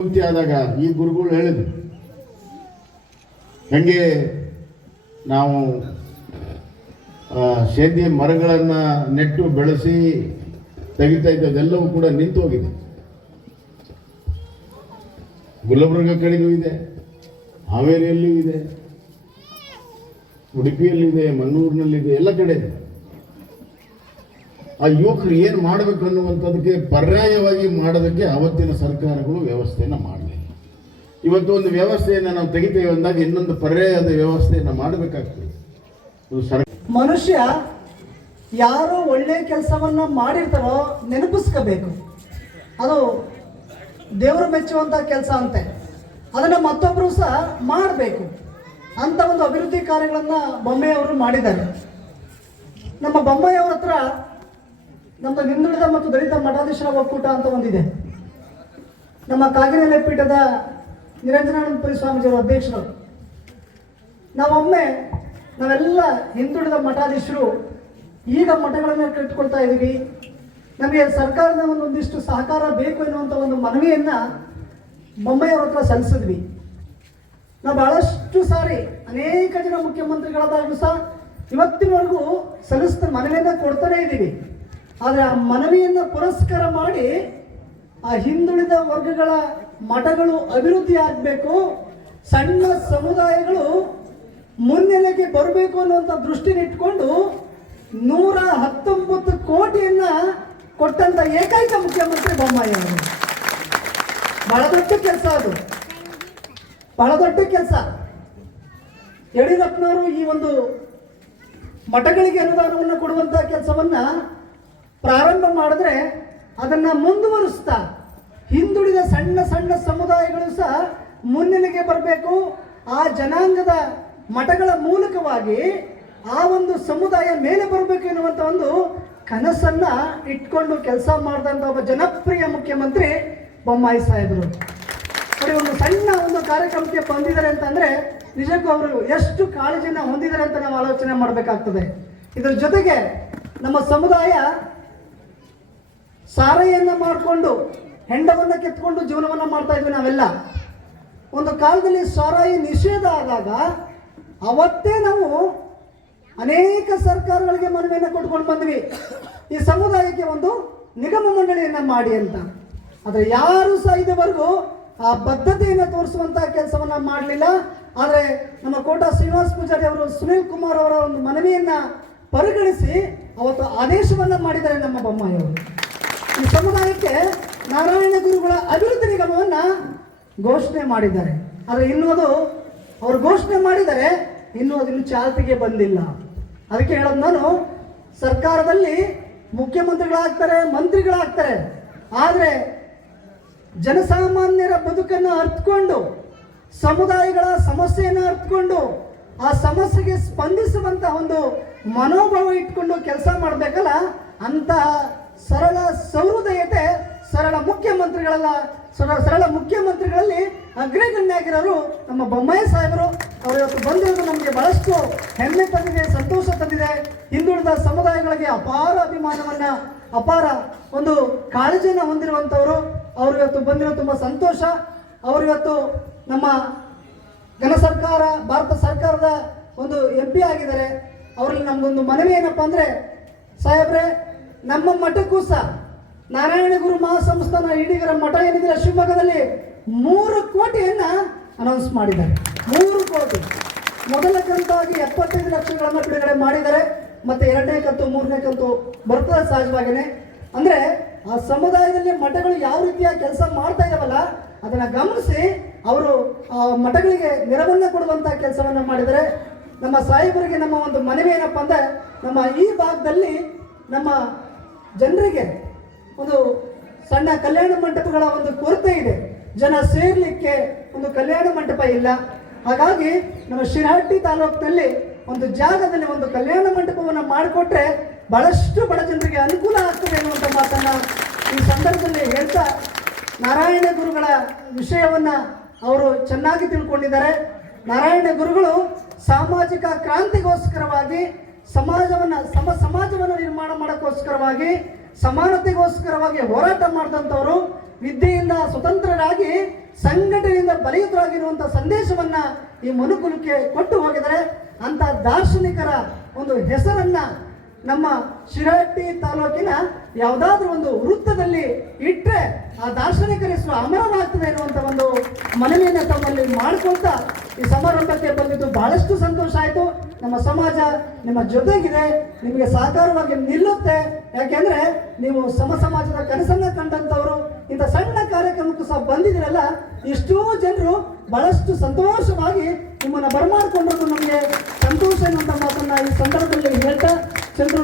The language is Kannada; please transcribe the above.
ಆದಾಗ ಈ ಗುರುಗಳು ಹೇಳಿದ್ರು. ಹೆಂಗೆ ನಾವು ಆ, ಸೇದ್ಯ ಮರಗಳನ್ನು ನೆಟ್ಟು ಬೆಳೆಸಿ ತೆಗಿತಾ ಇದ್ದದೆಲ್ಲವೂ ಕೂಡ ನಿಂತು ಹೋಗಿದೆ ಗುಲ್ಬರ್ಗ ಕಡೆಗೂ ಇದೆ ಹಾವೇರಿಯಲ್ಲಿಯೂ ಇದೆ ಉಡುಪಿಯಲ್ಲಿದೆ ಮಂಗಳೂರಿನಲ್ಲಿದೆ ಎಲ್ಲ ಕಡೆ ಇದೆ. ಆ ಯುವಕರು ಏನು ಮಾಡಬೇಕು ಅನ್ನುವಂಥದ್ದಕ್ಕೆ ಪರ್ಯಾಯವಾಗಿ ಮಾಡೋದಕ್ಕೆ ಅವತ್ತಿನ ಸರ್ಕಾರಗಳು ವ್ಯವಸ್ಥೆಯನ್ನು ಮಾಡಲಿಲ್ಲ. ಇವತ್ತು ಒಂದು ವ್ಯವಸ್ಥೆಯನ್ನು ನಾವು ತೆಗಿತೇವೆ ಅಂದಾಗ ಇನ್ನೊಂದು ಪರ್ಯಾಯದ ವ್ಯವಸ್ಥೆಯನ್ನು ಮಾಡಬೇಕಾಗ್ತದೆ. ಮನುಷ್ಯ ಯಾರು ಒಳ್ಳೆ ಕೆಲಸವನ್ನ ಮಾಡಿರ್ತಾರೋ ನೆನಪಿಸ್ಕೋಬೇಕು. ಅದು ದೇವರು ಮೆಚ್ಚುವಂಥ ಕೆಲಸ ಅಂತೆ. ಅದನ್ನು ಮತ್ತೊಬ್ಬರು ಸಹ ಮಾಡಬೇಕು. ಅಂತ ಒಂದು ಅಭಿವೃದ್ಧಿ ಕಾರ್ಯಗಳನ್ನು ಬೊಮ್ಮೆಯವರು ಮಾಡಿದ್ದಾರೆ. ನಮ್ಮ ಬೊಮ್ಮೆಯವರ ಹತ್ರ ನಮ್ಮ ಹಿಂದುಳಿದ ಮತ್ತು ದಲಿತ ಮಠಾಧೀಶರ ಒಕ್ಕೂಟ ಅಂತ ಒಂದಿದೆ. ನಮ್ಮ ಕಾಗಿನೆಲೆ ಪೀಠದ ನಿರಂಜನಾನಂದಪುರಿ ಸ್ವಾಮೀಜಿಯವರ ಅಧ್ಯಕ್ಷರು. ನಾವೊಮ್ಮೆ ನಾವೆಲ್ಲ ಹಿಂದುಳಿದ ಮಠಾಧೀಶರು ಈಗ ಮಠಗಳನ್ನು ಕಟ್ಟಿಕೊಳ್ತಾ ಇದ್ದೀವಿ ನಮಗೆ ಸರ್ಕಾರದ ಒಂದು ಒಂದಿಷ್ಟು ಸಹಕಾರ ಬೇಕು ಎನ್ನುವಂಥ ಒಂದು ಮನವಿಯನ್ನು ಬೊಮ್ಮೆಯವ್ರ ಹತ್ರ ಸಲ್ಲಿಸಿದ್ವಿ. ನಾವು ಬಹಳಷ್ಟು ಸಾರಿ ಅನೇಕ ಜನ ಮುಖ್ಯಮಂತ್ರಿಗಳಾದಾಗಲೂ ಸಹ ಇವತ್ತಿನವರೆಗೂ ಸಲ್ಲಿಸ್ತಾ ಮನವಿಯನ್ನು ಕೊಡ್ತಾನೇ ಇದ್ದೀವಿ ಆದರೆ ಆ ಮನವಿಯನ್ನು ಪುರಸ್ಕಾರ ಮಾಡಿ ಆ ಹಿಂದುಳಿದ ವರ್ಗಗಳ ಮಠಗಳು ಅಭಿವೃದ್ಧಿ ಆಗಬೇಕು, ಸಣ್ಣ ಸಮುದಾಯಗಳು ಮುನ್ನೆಲೆಗೆ ಬರಬೇಕು ಅನ್ನುವಂಥ ದೃಷ್ಟಿನಿಟ್ಕೊಂಡು ನೂರ ಹತ್ತೊಂಬತ್ತು ಕೋಟಿಯನ್ನು ಕೊಟ್ಟಂತ ಏಕೈಕ ಮುಖ್ಯಮಂತ್ರಿ ಬೊಮ್ಮಾಯಿ ಅವರು. ಬಹಳ ದೊಡ್ಡ ಕೆಲಸ ಅದು. ಬಹಳ ದೊಡ್ಡ ಕೆಲಸ. ಯಡಿಯೂರಪ್ಪನವರು ಈ ಒಂದು ಮಠಗಳಿಗೆ ಅನುದಾನವನ್ನು ಕೊಡುವಂತ ಕೆಲಸವನ್ನ ಪ್ರಾರಂಭ ಮಾಡಿದ್ರೆ ಅದನ್ನ ಮುಂದುವರಿಸ್ತಾ, ಹಿಂದುಳಿದ ಸಣ್ಣ ಸಣ್ಣ ಸಮುದಾಯಗಳು ಸಹ ಮುನ್ನೆಲೆಗೆ ಬರಬೇಕು. ಆ ಜನಾಂಗದ ಮಠಗಳ ಮೂಲಕವಾಗಿ ಆ ಒಂದು ಸಮುದಾಯ ಮೇಲೆ ಬರಬೇಕು ಎನ್ನುವಂಥ ಒಂದು ಕನಸನ್ನ ಇಟ್ಕೊಂಡು ಕೆಲಸ ಮಾಡಿದಂತ ಒಬ್ಬ ಜನಪ್ರಿಯ ಮುಖ್ಯಮಂತ್ರಿ ಬೊಮ್ಮಾಯಿ ಸಾಹೇಬರು. ನೋಡಿ, ಒಂದು ಸಣ್ಣ ಒಂದು ಕಾರ್ಯಕ್ರಮಕ್ಕೆ ಬಂದಿದ್ದಾರೆ ಅಂತಂದರೆ ನಿಜಕ್ಕೂ ಅವರು ಎಷ್ಟು ಕಾಳಜಿಯನ್ನು ಹೊಂದಿದ್ದಾರೆ ಅಂತ ನಾವು ಆಲೋಚನೆ ಮಾಡಬೇಕಾಗ್ತದೆ. ಇದರ ಜೊತೆಗೆ ನಮ್ಮ ಸಮುದಾಯ ಸಾರೆಯನ್ನ ಮಾಡಿಕೊಂಡು, ಹೆಂಡವನ್ನು ಕೆತ್ಕೊಂಡು ಜೀವನವನ್ನ ಮಾಡ್ತಾ ಇದ್ವಿ ನಾವೆಲ್ಲ. ಒಂದು ಕಾಲದಲ್ಲಿ ಸಾರಾಯಿ ನಿಷೇಧ ಆದಾಗ ಅವತ್ತೇ ನಾವು ಅನೇಕ ಸರ್ಕಾರಗಳಿಗೆ ಮನವಿಯನ್ನು ಕೊಟ್ಕೊಂಡು ಬಂದ್ವಿ. ಈ ಸಮುದಾಯಕ್ಕೆ ಒಂದು ನಿಗಮ ಮಂಡಳಿಯನ್ನ ಮಾಡಿ ಅಂತ. ಆದರೆ ಯಾರು ಸಹ ಇದುವರೆಗೂ ಆ ಬದ್ಧತೆಯನ್ನು ತೋರಿಸುವಂತ ಕೆಲಸವನ್ನ ಮಾಡಲಿಲ್ಲ. ಆದರೆ ನಮ್ಮ ಕೋಟ ಶ್ರೀನಿವಾಸ ಪೂಜಾರಿ ಅವರು, ಸುನೀಲ್ ಕುಮಾರ್ ಅವರ ಒಂದು ಮನವಿಯನ್ನ ಪರಿಗಣಿಸಿ ಅವತ್ತು ಆದೇಶವನ್ನ ಮಾಡಿದ್ದಾರೆ ನಮ್ಮ ಬೊಮ್ಮಾಯಿಯವರು ಈ ಸಮುದಾಯಕ್ಕೆ ನಾರಾಯಣ ಗುರುಗಳ ಅಭಿವೃದ್ಧಿ ನಿಗಮವನ್ನ ಘೋಷಣೆ ಮಾಡಿದ್ದಾರೆ. ಆದರೆ ಇನ್ನೋದು ಅವರು ಘೋಷಣೆ ಮಾಡಿದರೆ ಇನ್ನೂ ಅದಿನ್ನು ಚಾಲ್ತಿಗೆ ಬಂದಿಲ್ಲ. ಅದಕ್ಕೆ ಹೇಳೋದು ನಾನು, ಸರ್ಕಾರದಲ್ಲಿ ಮುಖ್ಯಮಂತ್ರಿಗಳಾಗ್ತಾರೆ, ಮಂತ್ರಿಗಳಾಗ್ತಾರೆ. ಆದರೆ ಜನಸಾಮಾನ್ಯರ ಬದುಕನ್ನು ಅರ್ಥಕೊಂಡು ಸಮುದಾಯಗಳ ಸಮಸ್ಯೆಯನ್ನು ಅರ್ಥಕೊಂಡು ಆ ಸಮಸ್ಯೆಗೆ ಸ್ಪಂದಿಸುವಂತಹ ಒಂದು ಮನೋಭಾವ ಇಟ್ಕೊಂಡು ಕೆಲಸ ಮಾಡಬೇಕಲ್ಲ, ಅಂತಹ ಸರಳ ಸೌಹೃದಯತೆ, ಸರಳ ಮುಖ್ಯಮಂತ್ರಿಗಳಲ್ಲ ಸರಳ ಸರಳ ಮುಖ್ಯಮಂತ್ರಿಗಳಲ್ಲಿ ಅಗ್ರಗಣ್ಯಾಗಿರೋರು ನಮ್ಮ ಬೊಮ್ಮಾಯಿ ಸಾಹೇಬರು, ಅವರು ಇವತ್ತು ಬಂದಿರೋದು ನಮಗೆ ಬಹಳಷ್ಟು ಹೆಮ್ಮೆ ತಂದಿದೆ, ಸಂತೋಷ ತಂದಿದೆ. ಹಿಂದುಳಿದ ಸಮುದಾಯಗಳಿಗೆ ಅಪಾರ ಅಭಿಮಾನವನ್ನ, ಅಪಾರ ಒಂದು ಕಾಳಜಿಯನ್ನು ಹೊಂದಿರುವಂಥವರು. ಅವರು ಇವತ್ತು ಬಂದಿರೋ ತುಂಬ ಸಂತೋಷ. ಅವರು ಇವತ್ತು ನಮ್ಮ ಘನ ಸರ್ಕಾರ, ಭಾರತ ಸರ್ಕಾರದ ಒಂದು ಎಂ ಪಿ ಆಗಿದ್ದಾರೆ. ಅವರಲ್ಲಿ ನಮ್ಗೊಂದು ಮನವಿ ಏನಪ್ಪ ಅಂದರೆ, ಸಾಹೇಬ್ರೆ ನಮ್ಮ ಮಠಕ್ಕೂ ಸಹ ನಾರಾಯಣ ಗುರು ಮಹಾಸಂಸ್ಥಾನ ಇಡೀಗರ ಮಠ ಏನಿದೆ, ಶಿವಮೊಗ್ಗದಲ್ಲಿ ಮೂರು ಕೋಟಿಯನ್ನ ಅನೌನ್ಸ್ ಮಾಡಿದ್ದಾರೆ. ಮೂರು ಕೋಟಿ. ಮೊದಲ ಕಂತಾಗಿ ಎಪ್ಪತ್ತೈದು ಲಕ್ಷಗಳನ್ನು ಬಿಡುಗಡೆ ಮಾಡಿದ್ದಾರೆ. ಮತ್ತೆ ಎರಡನೇ ಕಂತು, ಮೂರನೇ ಕಂತು ಬರ್ತದೆ ಸಹಜವಾಗಿನೇ. ಅಂದ್ರೆ ಆ ಸಮುದಾಯದಲ್ಲಿ ಮಠಗಳು ಯಾವ ರೀತಿಯ ಕೆಲಸ ಮಾಡ್ತಾ ಇದಾವಲ್ಲ, ಅದನ್ನ ಗಮನಿಸಿ ಅವರು ಆ ಮಠಗಳಿಗೆ ನೆರವನ್ನು ಕೊಡುವಂತ ಕೆಲಸವನ್ನ ಮಾಡಿದರೆ ನಮ್ಮ ಸಾಹೇಬರಿಗೆ ನಮ್ಮ ಒಂದು ಮನವಿ ಏನಪ್ಪ ಅಂದ್ರೆ, ನಮ್ಮ ಈ ಭಾಗದಲ್ಲಿ ನಮ್ಮ ಜನರಿಗೆ ಒಂದು ಸಣ್ಣ ಕಲ್ಯಾಣ ಮಂಟಪಗಳ ಒಂದು ಕೊರತೆ ಇದೆ. ಜನ ಸೇರ್ಲಿಕ್ಕೆ ಒಂದು ಕಲ್ಯಾಣ ಮಂಟಪ ಇಲ್ಲ. ಹಾಗಾಗಿ ನಮ್ಮ ಶಿರಹಟ್ಟಿ ತಾಲೂಕಿನಲ್ಲಿ ಒಂದು ಜಾಗದಲ್ಲಿ ಒಂದು ಕಲ್ಯಾಣ ಮಂಟಪವನ್ನು ಮಾಡಿಕೊಟ್ರೆ ಬಹಳಷ್ಟು ಬಡ ಜನರಿಗೆ ಅನುಕೂಲ ಆಗ್ತದೆ ಅನ್ನುವಂಥ ಮಾತನ್ನ ಈ ಸಂದರ್ಭದಲ್ಲಿ ಹೇಳ್ತಾ ನಾರಾಯಣ ಗುರುಗಳ ವಿಷಯವನ್ನ ಅವರು ಚೆನ್ನಾಗಿ ತಿಳ್ಕೊಂಡಿದ್ದಾರೆ. ನಾರಾಯಣ ಗುರುಗಳು ಸಾಮಾಜಿಕ ಕ್ರಾಂತಿಗೋಸ್ಕರವಾಗಿ ಸಮಾಜವನ್ನ ಸಮ ಸಮಾಜವನ್ನು ನಿರ್ಮಾಣ ಮಾಡೋಕ್ಕೋಸ್ಕರವಾಗಿ, ಸಮಾನತೆಗೋಸ್ಕರವಾಗಿ ಹೋರಾಟ ಮಾಡಿದಂಥವರು ವಿದ್ಯೆಯಿಂದ ಸ್ವತಂತ್ರರಾಗಿ, ಸಂಘಟನೆಯಿಂದ ಬಲಿಯುತರಾಗಿರುವಂಥ ಸಂದೇಶವನ್ನ ಈ ಮನುಕುಲಕ್ಕೆ ಕೊಟ್ಟು ಹೋಗಿದರೆ ಅಂತ ದಾರ್ಶನಿಕರ ಒಂದು ಹೆಸರನ್ನ ನಮ್ಮ ಶಿರಹಟ್ಟಿ ತಾಲೂಕಿನ ಯಾವುದಾದ್ರೂ ಒಂದು ವೃತ್ತದಲ್ಲಿ ಇಟ್ಟರೆ ಆ ದಾರ್ಶನಿಕರ ಹೆಸರು ಅಮರವಾಗ್ತದೆ ಅನ್ನುವಂಥ ಒಂದು ಮನವಿಯನ್ನು ತಮ್ಮಲ್ಲಿ ಮಾಡ್ಕೊಳ್ತ ಈ ಸಮಾರಂಭಕ್ಕೆ ಬಂದಿದ್ದು ಬಹಳಷ್ಟು ಸಂತೋಷ ಆಯಿತು. ನಮ್ಮ ಸಮಾಜ ನಿಮ್ಮ ಜೊತೆಗಿದೆ, ನಿಮಗೆ ಸಹಕಾರವಾಗಿ ನಿಲ್ಲುತ್ತೆ. ಯಾಕೆಂದ್ರೆ ನೀವು ಸಮ ಸಮಾಜದ ಕನಸನ್ನ ಕಂಡಂಥವರು, ಇಂಥ ಸಣ್ಣ ಕಾರ್ಯಕ್ರಮಕ್ಕೂ ಸಹ ಬಂದಿದ್ದೀರಲ್ಲ ಎಷ್ಟೋ ಜನರು ಬಹಳಷ್ಟು ಸಂತೋಷವಾಗಿ ನಿಮ್ಮನ್ನ ಬರಮಾಡ್ಕೊಂಡ್ರು ನಮಗೆ ಸಂತೋಷ ಎನ್ನುವಂಥ ಮಾತನ್ನ ಈ ಸಂದರ್ಭದಲ್ಲಿ ಹೇಳ್ತಾ Central